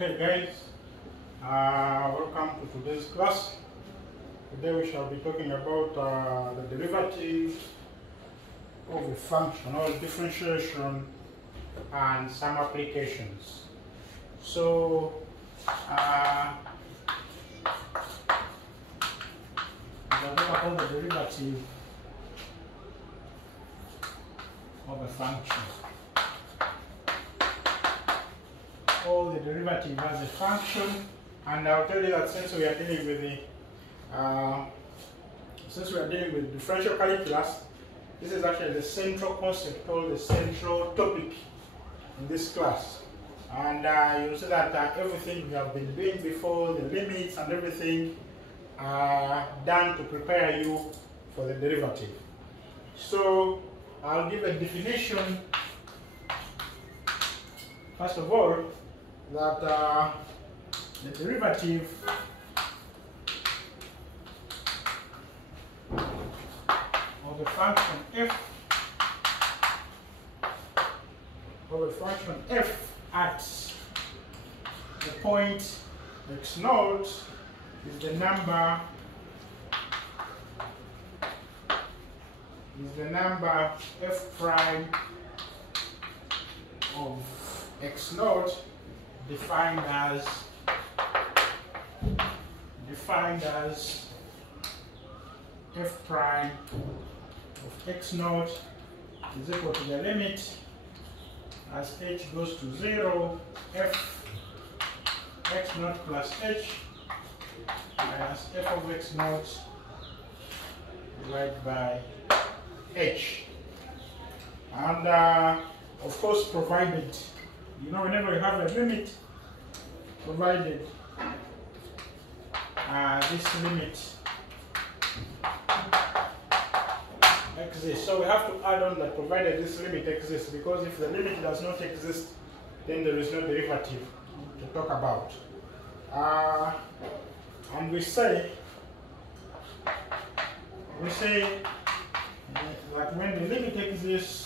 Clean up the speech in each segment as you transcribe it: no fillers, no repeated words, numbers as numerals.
Okay guys, welcome to today's class. Today we shall be talking about the derivative of a function or differentiation and some applications. So we'll talk about the derivative of a function. All the derivative as a function, and I'll tell you that since we are dealing with differential calculus, this is actually the central concept or the central topic in this class. And you'll see that everything we have been doing before, the limits and everything, are done to prepare you for the derivative. So I'll give a definition first of all, that the derivative of the function f at the point x naught is the number f prime of x naught defined as f prime of x naught is equal to the limit as h goes to 0 f x naught plus h minus f of x naught divided by h. And of course, provided, whenever you have a limit, provided this limit exists. So we have to add on that provided this limit exists, because if the limit does not exist, then there is no derivative to talk about. And we say that when the limit exists,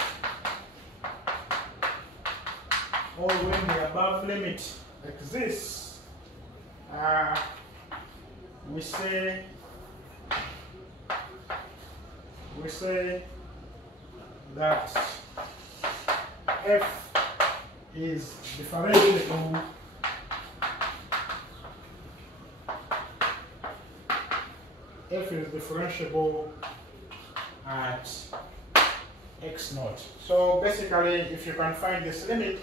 or when the above limit exists, we say that f is differentiable at x naught. So basically, if you can find this limit,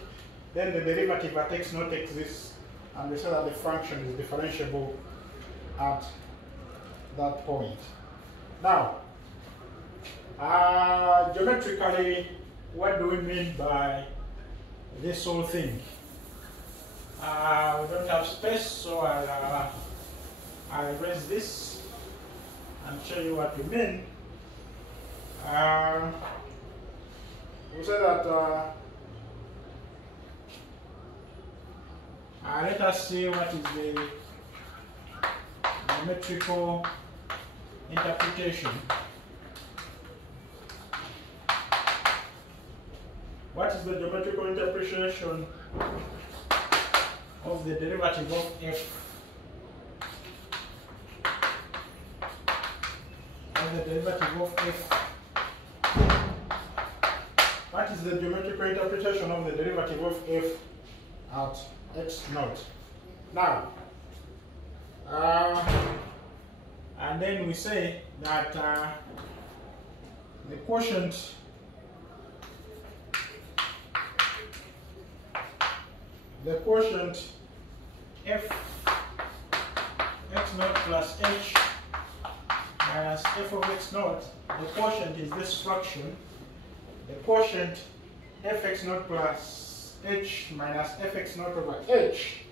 then the derivative at x naught exists, and we say that the function is differentiable at that point. Now, geometrically, what do we mean by this whole thing? We don't have space, so I'll erase this and show you what we mean. We say that let us see what is the geometrical interpretation. What is the geometrical interpretation of the derivative of f? What is the geometrical interpretation of the derivative of f at x naught? Now, and then we say that the quotient f x naught plus h minus f of x naught, the quotient is this fraction. The quotient fx naught plus h minus fx naught over h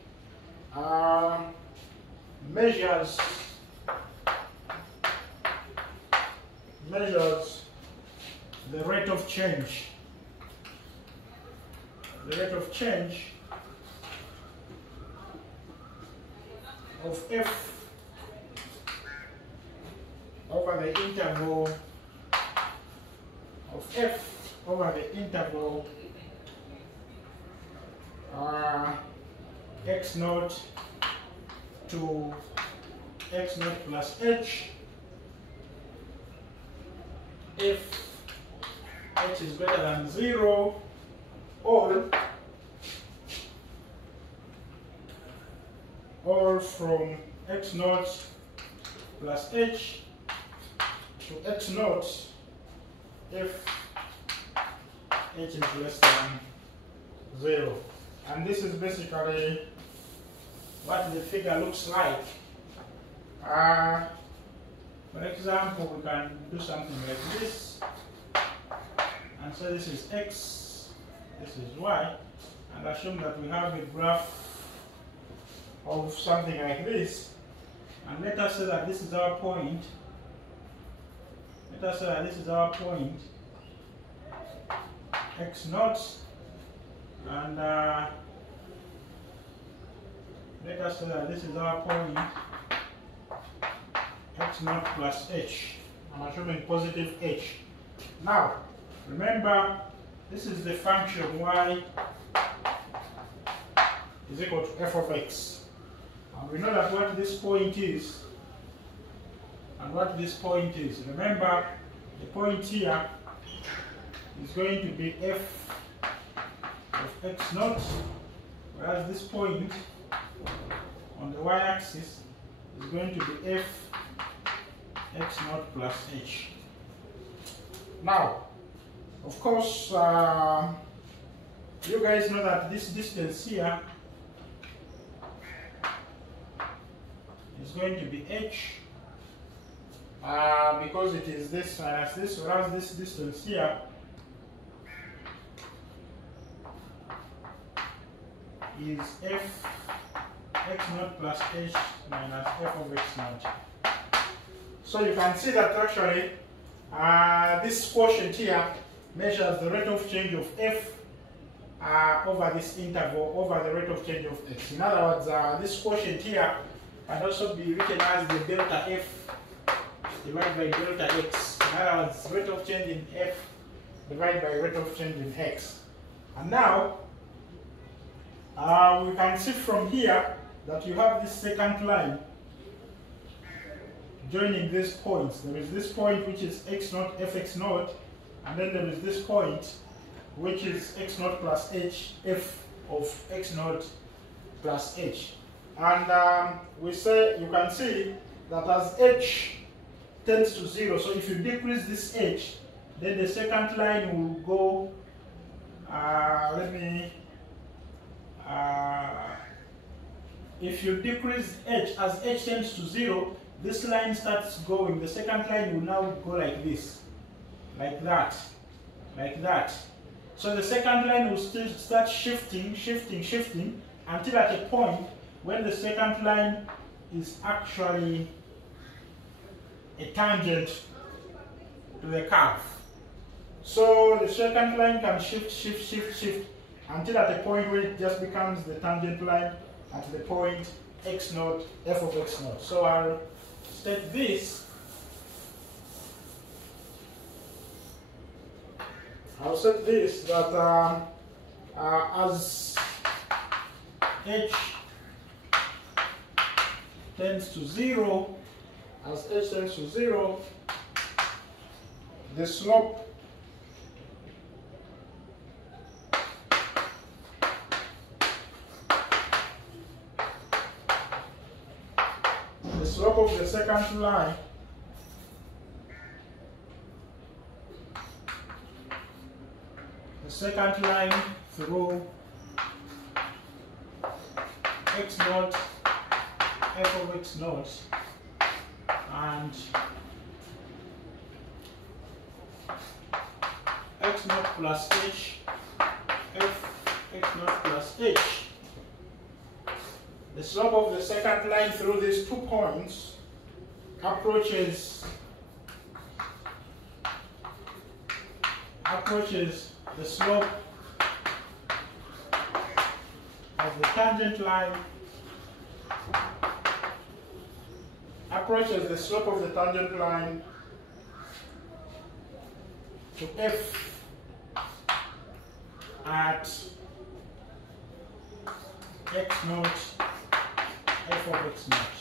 measures the rate of change. The rate of change of f over the interval of f over the interval x naught to x naught plus h if h is greater than 0, or from x naught plus h to x naught if h is less than 0. And this is basically what the figure looks like. For example, we can do something like this. And so this is x, this is y, and assume that we have a graph of something like this. And let us say that this is our point. Let us say that this is our point, x naught, and let us say that this is our point, x naught plus h. I'm assuming positive h. Now, remember, this is the function y is equal to f of x. And we know that what this point is and what this point is. Remember, the point here is going to be f of x naught, whereas this point on the y-axis is going to be f x naught plus h. Now, of course, you guys know that this distance here is going to be h, because it is this minus this, whereas this distance here is f x naught plus h minus f of x naught. So you can see that actually this quotient here measures the rate of change of f over this interval over the rate of change of x. In other words, this quotient here can also be written as the delta f divided by delta x. In other words, rate of change in f divided by rate of change in x. And now we can see from here that you have this second line joining these points. There is this point which is x naught fx naught, and then there is this point which is x naught plus h f of x naught plus h. And we say, you can see that as h tends to 0, so if you decrease this h, then the second line will go, if you decrease h, as h tends to 0, this line starts going, the second line will now go like this, like that, like that. So the second line will still start shifting until at a point when the second line is actually a tangent to the curve. So the second line can shift until at a point where it just becomes the tangent line at the point x naught f of x naught. So I'll state this. I'll set this that as h tends to 0, the slope of the second line through x naught f of x naught and x naught plus h f x naught plus h. The slope of the second line through these 2 points approaches the slope of the tangent line, to f at x naught f of x naught.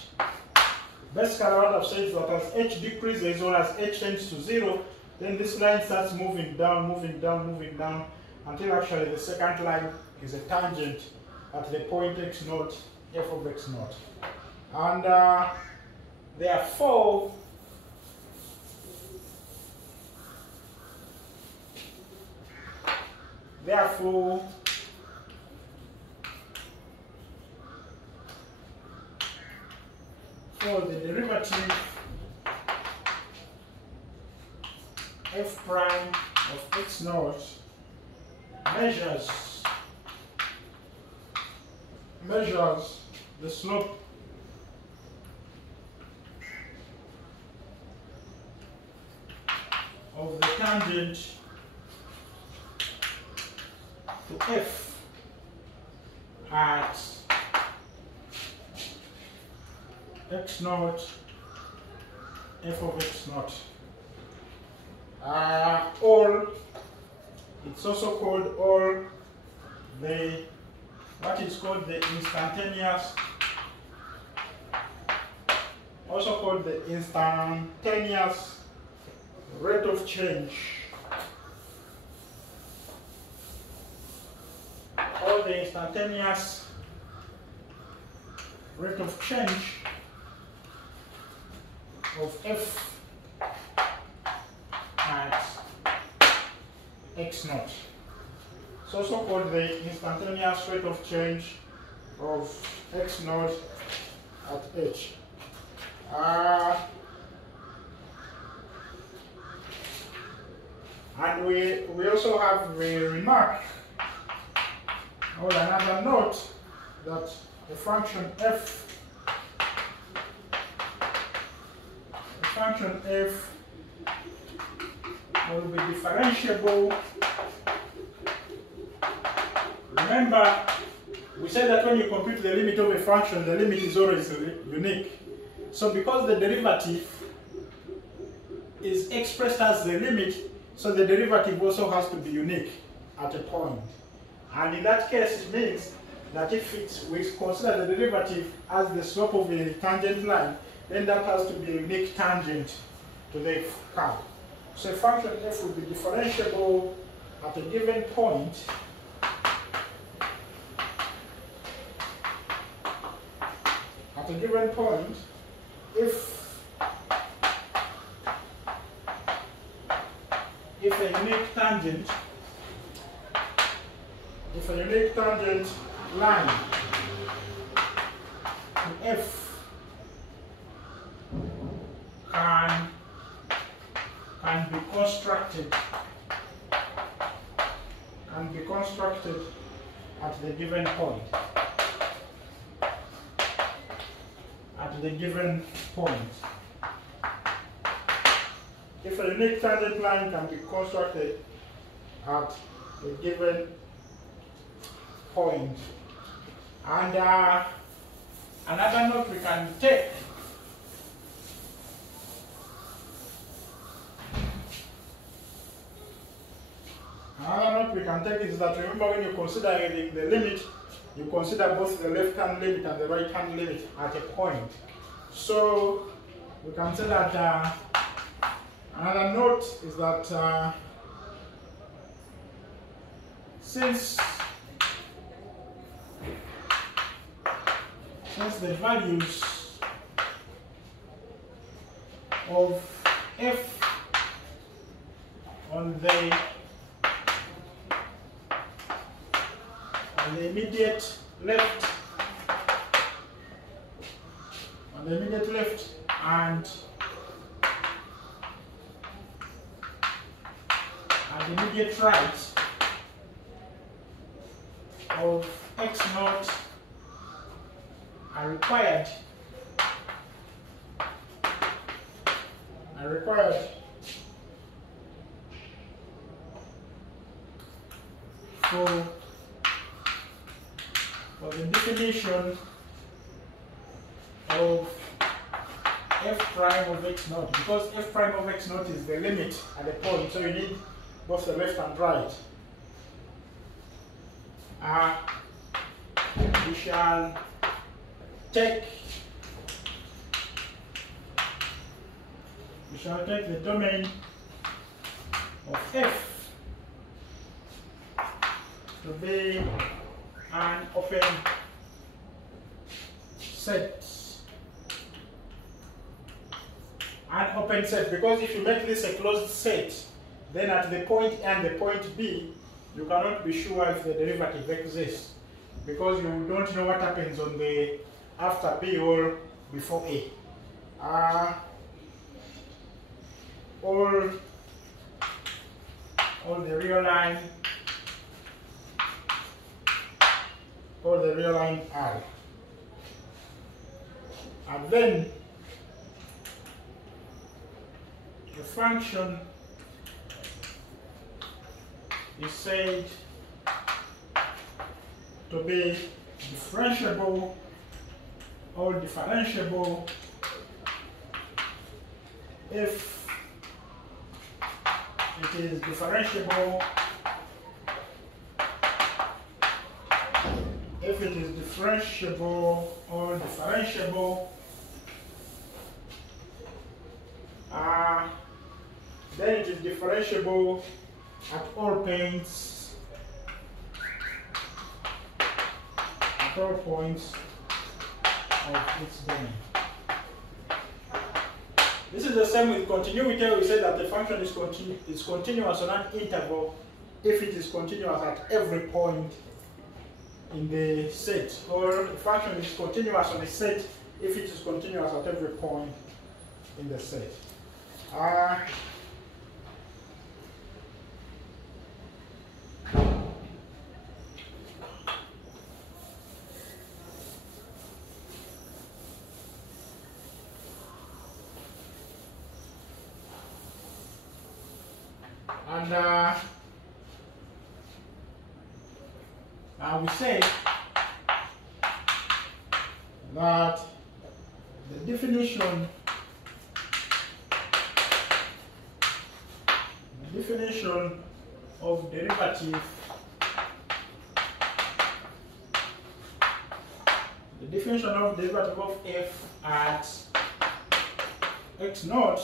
Basically what I've said is that as h decreases or as h tends to 0, then this line starts moving down until actually the second line is a tangent at the point x naught f of x naught. And therefore for the derivative f prime of x naught measures the slope of the tangent to f at x naught f of x naught. Or it's also called what is called the instantaneous, rate of change, or the instantaneous rate of change of f at x naught. It's also called the instantaneous rate of change of x naught at h. And we also have a remark or another note that the function f will be differentiable. Remember, we said that when you compute the limit of a function, the limit is always unique. So because the derivative is expressed as the limit, so the derivative also has to be unique at a point. And in that case, it means that if we consider the derivative as the slope of a tangent line, then that has to be a unique tangent to the curve. So a function f will be differentiable at a given point if a unique tangent line to f can be constructed at the given point. If a unique tangent line can be constructed at a given point. And another note we can take is that, remember, when you consider the limit, you consider both the left-hand limit and the right-hand limit at a point. So we can say that another note is that since the values of f on the immediate left and the immediate right of x naught are required for the definition of f prime of x naught, because f prime of x naught is the limit at the point, so you need both the left and right. we shall take the domain of f to be an open set. An open set, because if you make this a closed set, then at the point A and the point B, you cannot be sure if the derivative exists, because you don't know what happens on the after B or before A. All the real line R, and then the function is said to be differentiable or differentiable if it is differentiable or differentiable, then it is differentiable at all points of its domain. This is the same with continuity. We say that the function is continuous on an interval if it is continuous at every point in the set, or the function is continuous on a set if it is continuous at every point in the set. And we say that the definition of derivative of f at x naught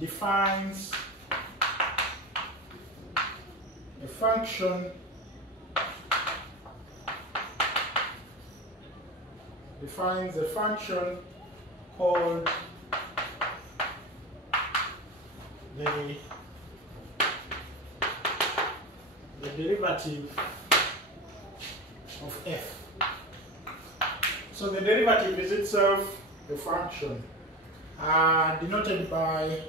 defines a function called the derivative of f. So the derivative is itself a function denoted by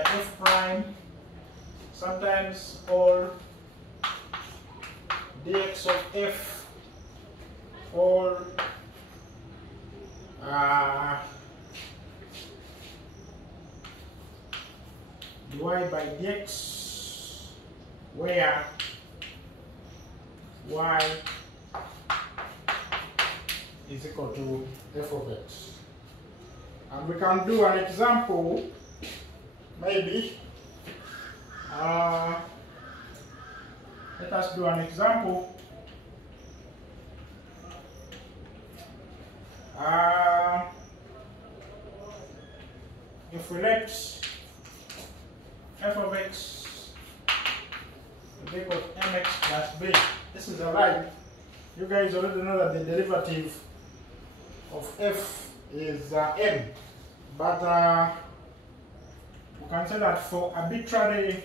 f prime, sometimes or dx of f, or dy by dx, where y is equal to f of x. And we can do an example, maybe. Let us do an example. If we let f of x to be equal to mx plus b, this is a line. You guys already know that the derivative of f is m, but we can say that for arbitrary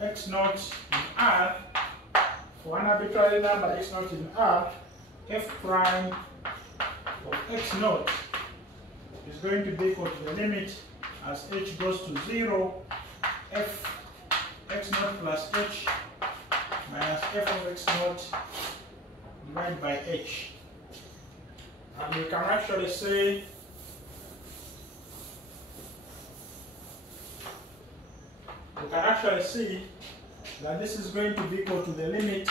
x naught in R, for an arbitrary number x naught in R, f prime of x naught is going to be equal to the limit as h goes to 0, f x naught plus h minus f of x naught divided by h. And we can actually say see that this is going to be equal to the limit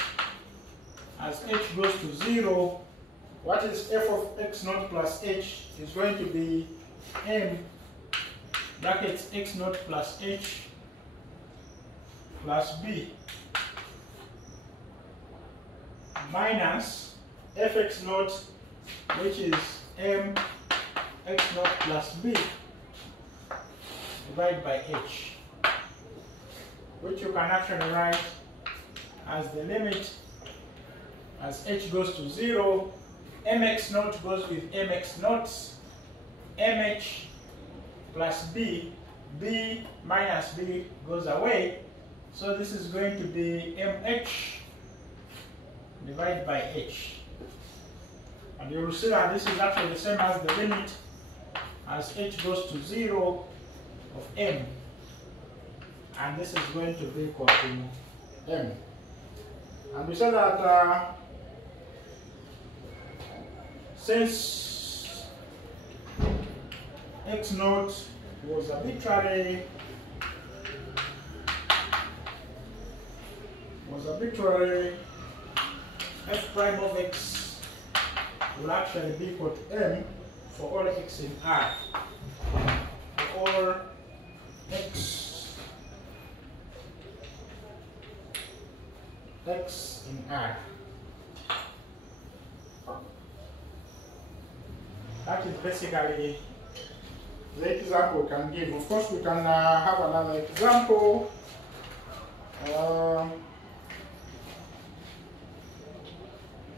as h goes to 0. What is f of x naught plus h is going to be m brackets x naught plus h plus b minus fx naught, which is m x naught plus b divided by h, which you can actually write as the limit as h goes to 0, mx naught goes with mx naught, mh plus b, b minus b goes away, so this is going to be mh divided by h. And you will see that this is actually the same as the limit as h goes to 0 of m, and this is going to be equal to m. And we said that since x naught was arbitrary, f prime of x will actually be equal to m for all x in R. For all x in R. That is basically the example we can give. Of course, we can have another example.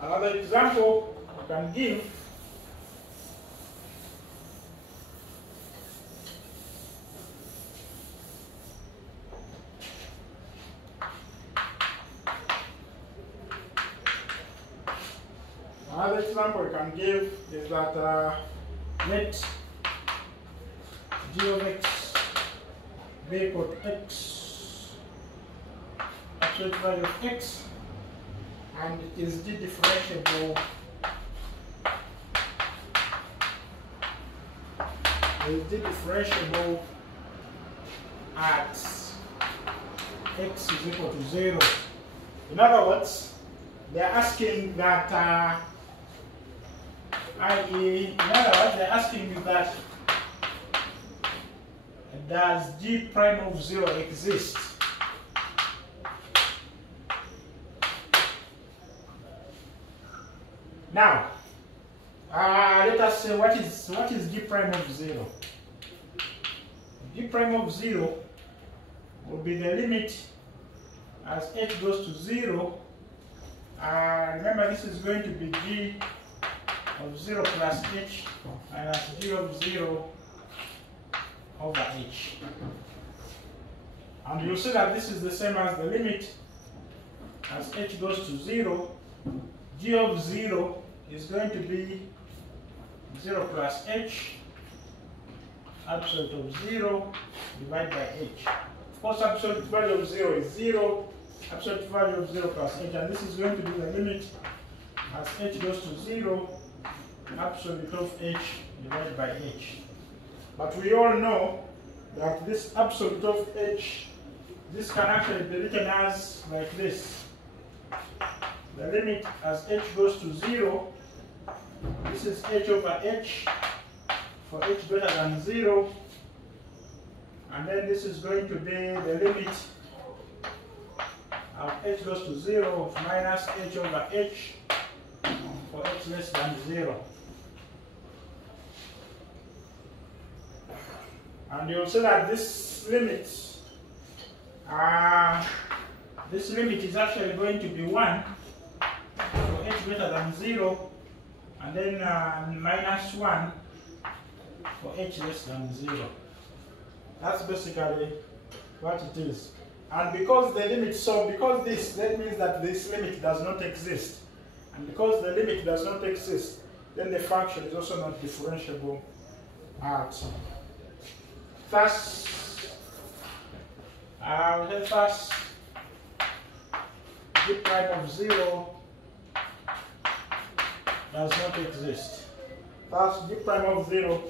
Another example we can give. Another example we can give is that let g of x be equal to x, absolute value of x, and is d differentiable at x is equal to 0. In other words, they're asking that they're asking you that does g prime of 0 exist? Now, let us say what is g prime of 0? G prime of 0 will be the limit as h goes to 0. Remember, this is going to be g of 0 plus h minus g of 0 over h. And you'll see that this is the same as the limit as h goes to 0. G of 0 is going to be 0 plus h, absolute of 0 divided by h. Of course, absolute value of 0 is 0, absolute value of 0 plus h, and this is going to be the limit as h goes to 0, absolute of h divided by h. But we all know that this absolute of h, this can actually be written as like this. The limit as h goes to 0, this is h over h for h greater than 0, and then this is going to be the limit of h goes to 0 minus h over h for h less than 0. And you'll see that this limit is actually going to be 1 for h greater than 0, and then minus 1 for h less than 0. That's basically what it is. And because the limit, that means that this limit does not exist. And because the limit does not exist, then the function is also not differentiable at. Thus, g prime of 0 does not exist. Thus, g prime of 0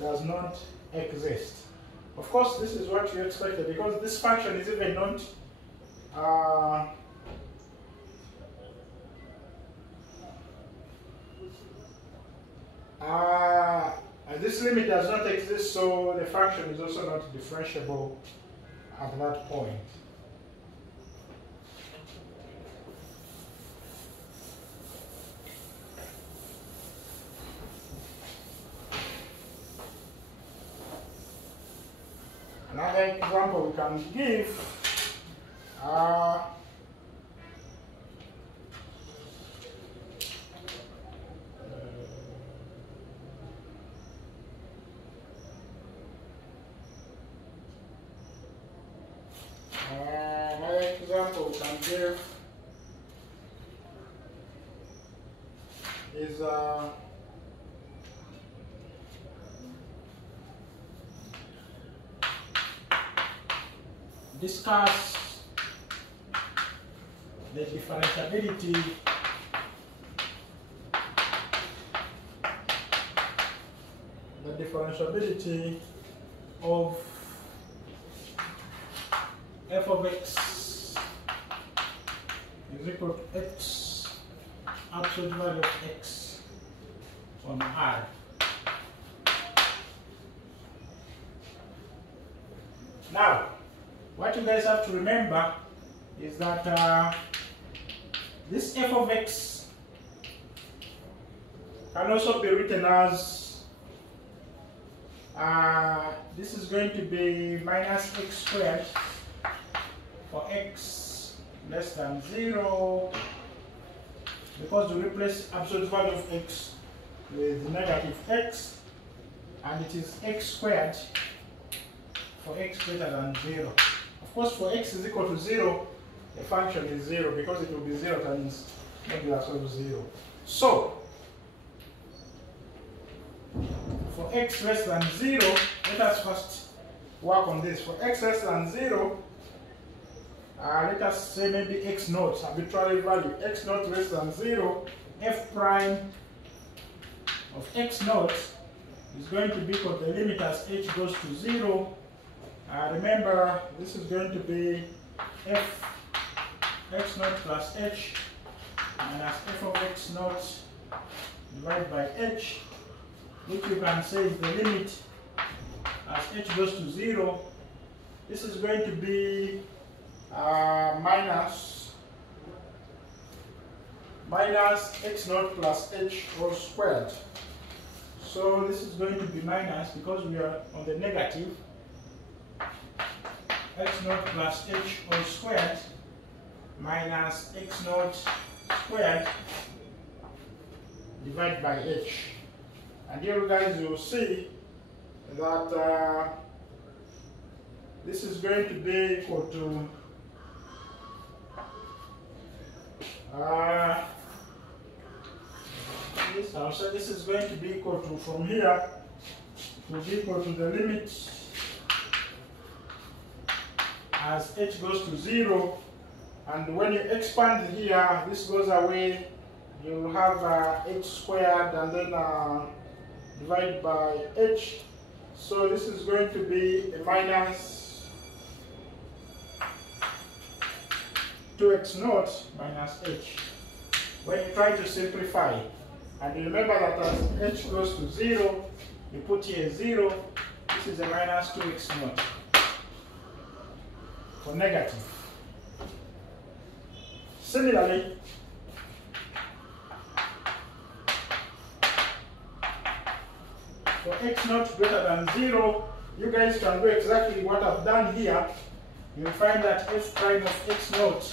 does not exist. Of course, this is what you expected, because this function is even not And this limit does not exist, so the function is also not differentiable at that point. Another example we can give is discuss the differentiability of f of x is equal to x absolute value of x on R. Now, what you guys have to remember is that this f of x can also be written as this is going to be minus x squared for x less than 0, because we replace absolute value of x with negative x, and it is x squared for x greater than 0. Of course, for x is equal to 0, the function is 0 because it will be 0 times modulus of 0. So, for x less than 0, let us first work on this. For x less than 0, let us say maybe x naught, arbitrary value, x naught less than 0, f prime of x naught is going to be equal to the limit as h goes to 0. Remember, this is going to be f x naught plus h minus f of x naught divided by h, which you can say is the limit as h goes to 0. This is going to be minus x naught plus h whole squared. So this is going to be minus, because we are on the negative, x naught plus h whole squared minus x naught squared divided by h. And here you guys will see that this is going to be equal to I'll say this is going to be equal to, from here, to be equal to the limit as h goes to 0, and when you expand here, this goes away, you have h squared and then divided by h. So this is going to be a minus 2x naught minus h. When you try to simplify, and remember that as h goes to 0, you put here 0, this is a minus 2x naught for negative. Similarly, for x naught greater than 0, you guys can do exactly what I've done here. You'll find that f prime of x naught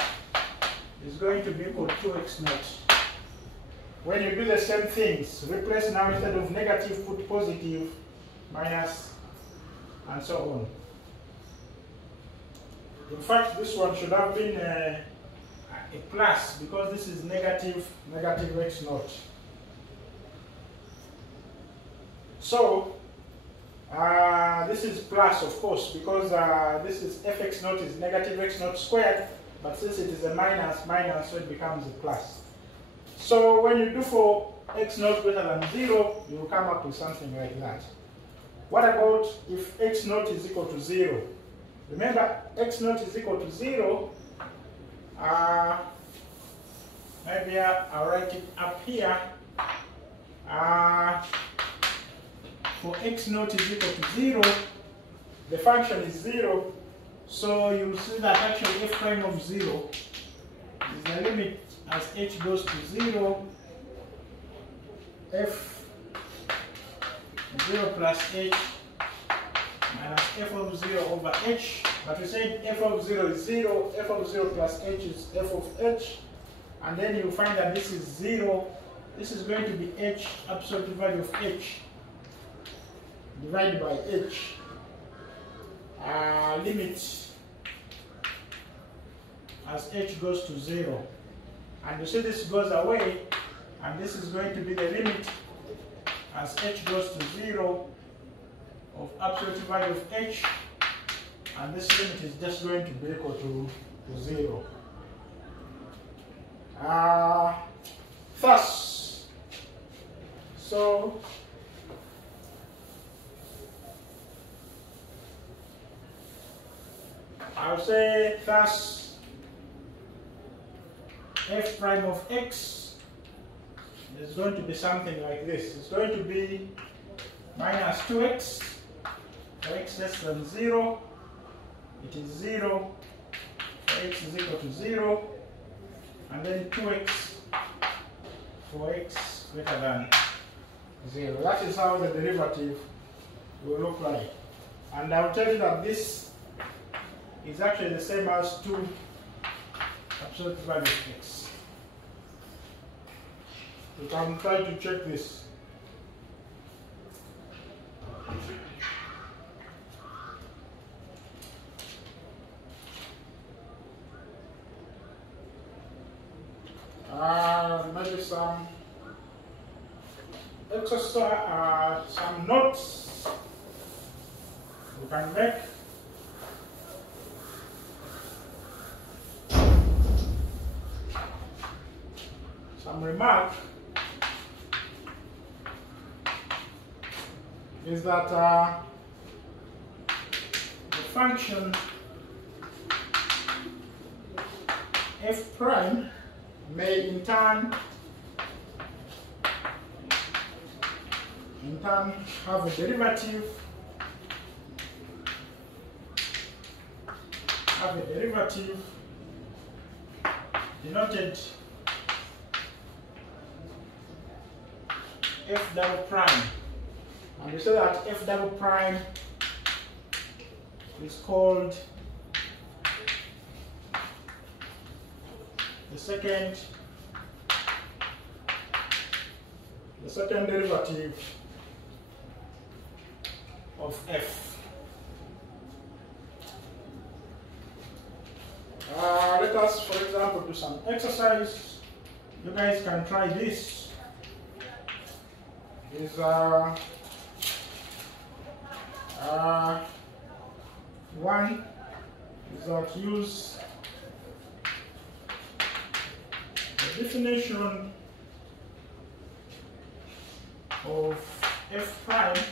is going to be equal to 2x naught. When you do the same things, replace now, instead of negative, put positive, minus, and so on. In fact, this one should have been a plus, because this is negative x naught. So, this is plus, of course, because this is fx naught is negative x naught squared, but since it is a minus, so it becomes a plus. So when you do for x naught greater than 0, you will come up with something like that. What about if x naught is equal to 0? Remember, x naught is equal to 0. Maybe I'll write it up here. for x naught is equal to 0, the function is 0, so you'll see that actually f prime of 0 is the limit as h goes to 0, f 0 plus h minus f of 0 over h, but we said f of 0 is 0, f of 0 plus h is f of h, and then you find that this is 0, this is going to be h, absolute value of h, divided by h, limit as h goes to 0. And you see this goes away, and this is going to be the limit as h goes to 0 of absolute value of h, and this limit is just going to be equal to 0. Thus, so I'll say thus f prime of x is going to be something like this. It's going to be minus 2x for x less than 0. It is 0 for x is equal to 0, and then 2x for x greater than 0. That is how the derivative will look like. And I'll tell you that this is actually the same as 2 absolute value of x. You can try to check this. Maybe some exercise, some notes you can make. Some remark is that the function f prime may in turn have a derivative denoted f double prime, and we say that f double prime is called the second derivative of f. Let us, for example, do some exercise. You guys can try this. Is one is that use the definition of f prime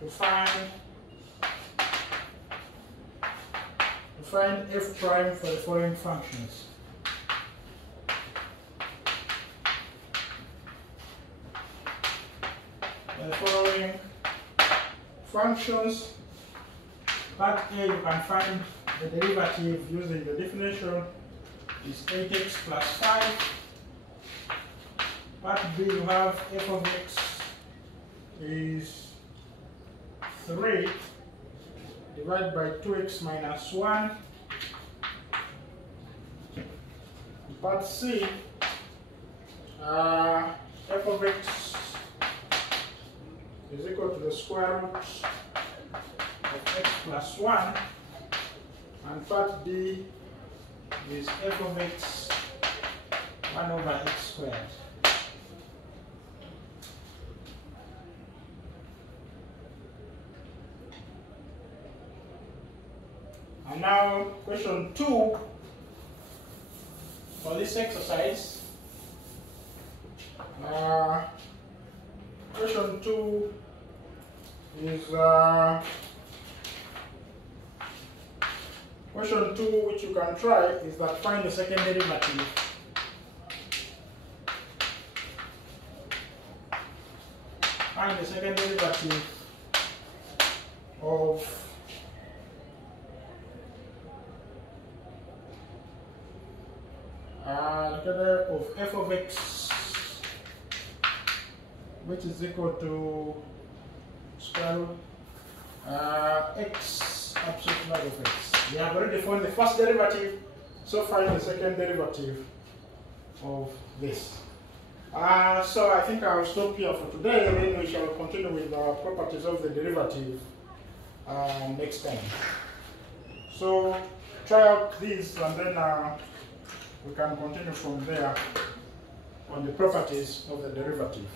to find f prime for the following functions. The following functions. Part A, you can find the derivative using the definition is 8x plus 5. Part B, you have f of x is 3 divided by 2x minus 1. Part C, f of x is equal to the square root of x plus 1, and part D is f of x 1 over x squared. And now question 2 for this exercise. Question 2 is question 2, which you can try, is that find the second derivative. find the second derivative of f of x, which is equal to square root x absolute value of x. We have already found the first derivative, so find the second derivative of this. So I think I will stop here for today, and then we shall continue with the properties of the derivative next time. So try out these, and then we can continue from there on the properties of the derivative.